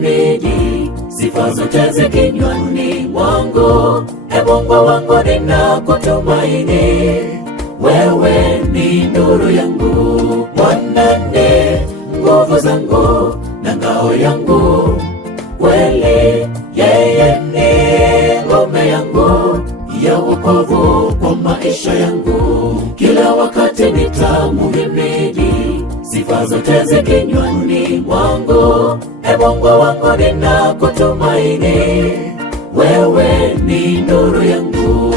nitakuhimidi sifa zote zi kinywani mwangu. E Mungu wangu ninakutumaini, wewe ni nuru yangu. Bwana ni nguvu zangu na ngao yangu, kweli yeye ni ngome yangu ya wokovu kwa maisha yangu. Kila wakati nitamuhimidi sifa zote zi kinywani mwangu. E Mungu wangu ninakutumaini, wewe ni nuru yangu.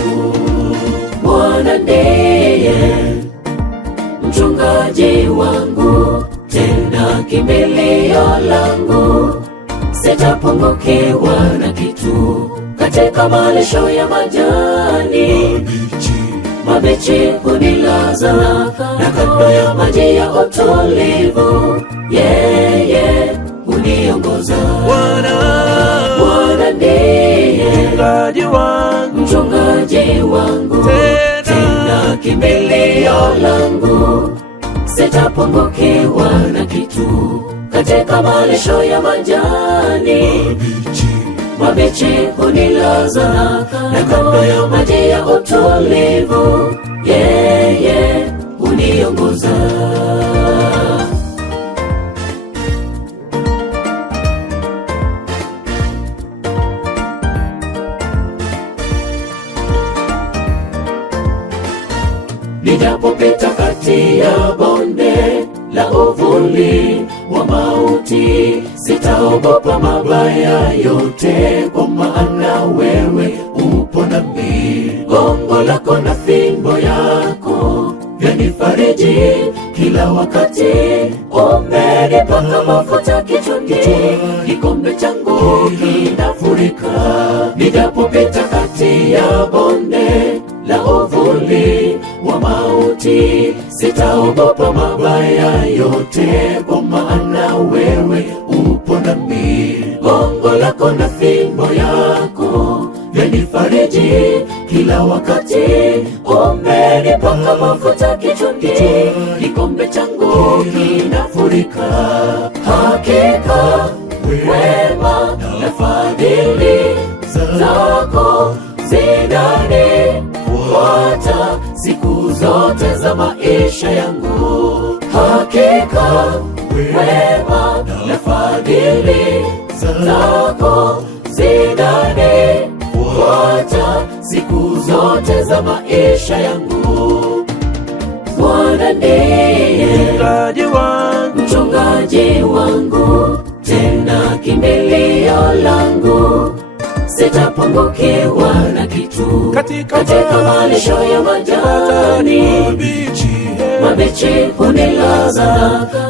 Bwana ndiye mchungaji wangu, tena kimbilio langu, sitapungukiwa na kitu. Katika malisho ya majani mabichi hunilaza, na kando ya maji ya utulivu yeye huniongoza. Bwana ndiye mchungaji wangu, tena kimbilio langu, sitapungukiwa na kitu. Katika malisho ya majani mabichi hunilaza, na kando ya maji ya utulivu yeye huniongoza. Nijapopita kati ya bonde la uvuli wa mauti, sitaogopa mabaya yote, kwa maana wewe upo nami. Gongo lako na fimbo yako vyanifariji kila wakati. Umenipaka mafuta kichwani, kikombe changu kinafurika. Nijapopita kati ya bonde la uvuli wa mauti, sitaogopa mabaya yote, kwa maana wewe upo nami. Gongo lako na fimbo yako vyanifariji kila wakati. Umenipaka mafuta kichwani, kikombe changu kinafurika. Hakika wema na fadhili zako zinanifuata siku zote za maisha yangu. Hakika wema na fadhili zako zinanifuata siku zote za maisha yangu. Bwana ndiye mchungaji wangu, tena kimbilio langu, sitapungukiwa na kitu. Katika malisho ya majani mabichi hunilaza,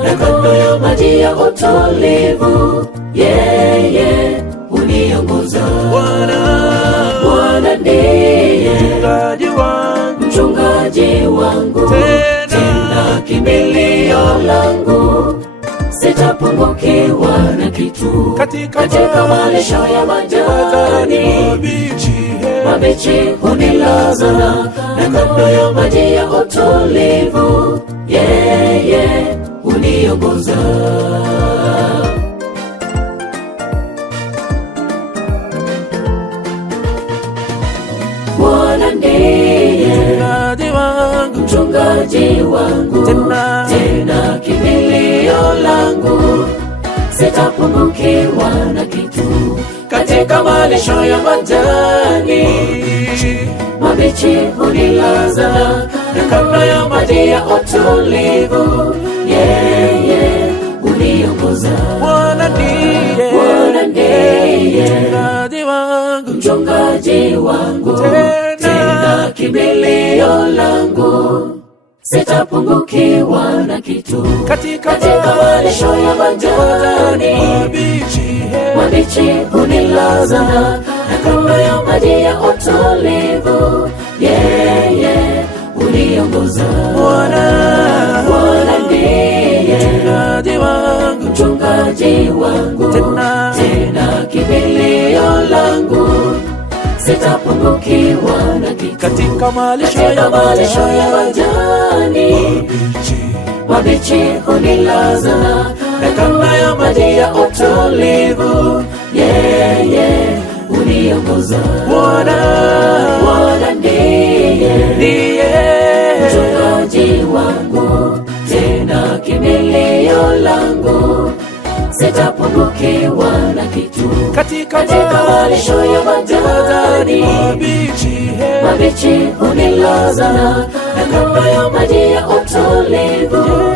na kando ya maji ya utulivu yeye huniongoza. Bwana ndiye mchungaji wangu, tena kimbilio langu, sitapungukiwa na kitu. Katika malisho ya majani mabichi hunilaza, na kando ya maji ya utulivu yeye huniongoza. Bwana ndiye mchungaji wangu, tena kimbilio langu, sitapungukiwa na kitu. Katika malisho ya majani mabichi hunilaza, na kando ya maji ya utulivu yeye huniongoza. Bwana ndiye mchungaji wangu, tena kimbilio langu, sitapungukiwa na kitu. Katika malisho ya majani mabichi hunilaza, na kando ya maji ya utulivu yeye huniongoza. Bwana ndiye mchungaji wangu, tena kimbilio langu, sitapungukiwa na kitu. Katika malisho ya majani mabichi hunilaza, na kando ya maji ya utulivu yeye uniongoza. Bwana ndiye mchungaji wangu, tena kimbilio langu, sitapungukiwa na kitu. Katika malisho ya majani mabichi hunilaza, na kando ya maji ya utulivu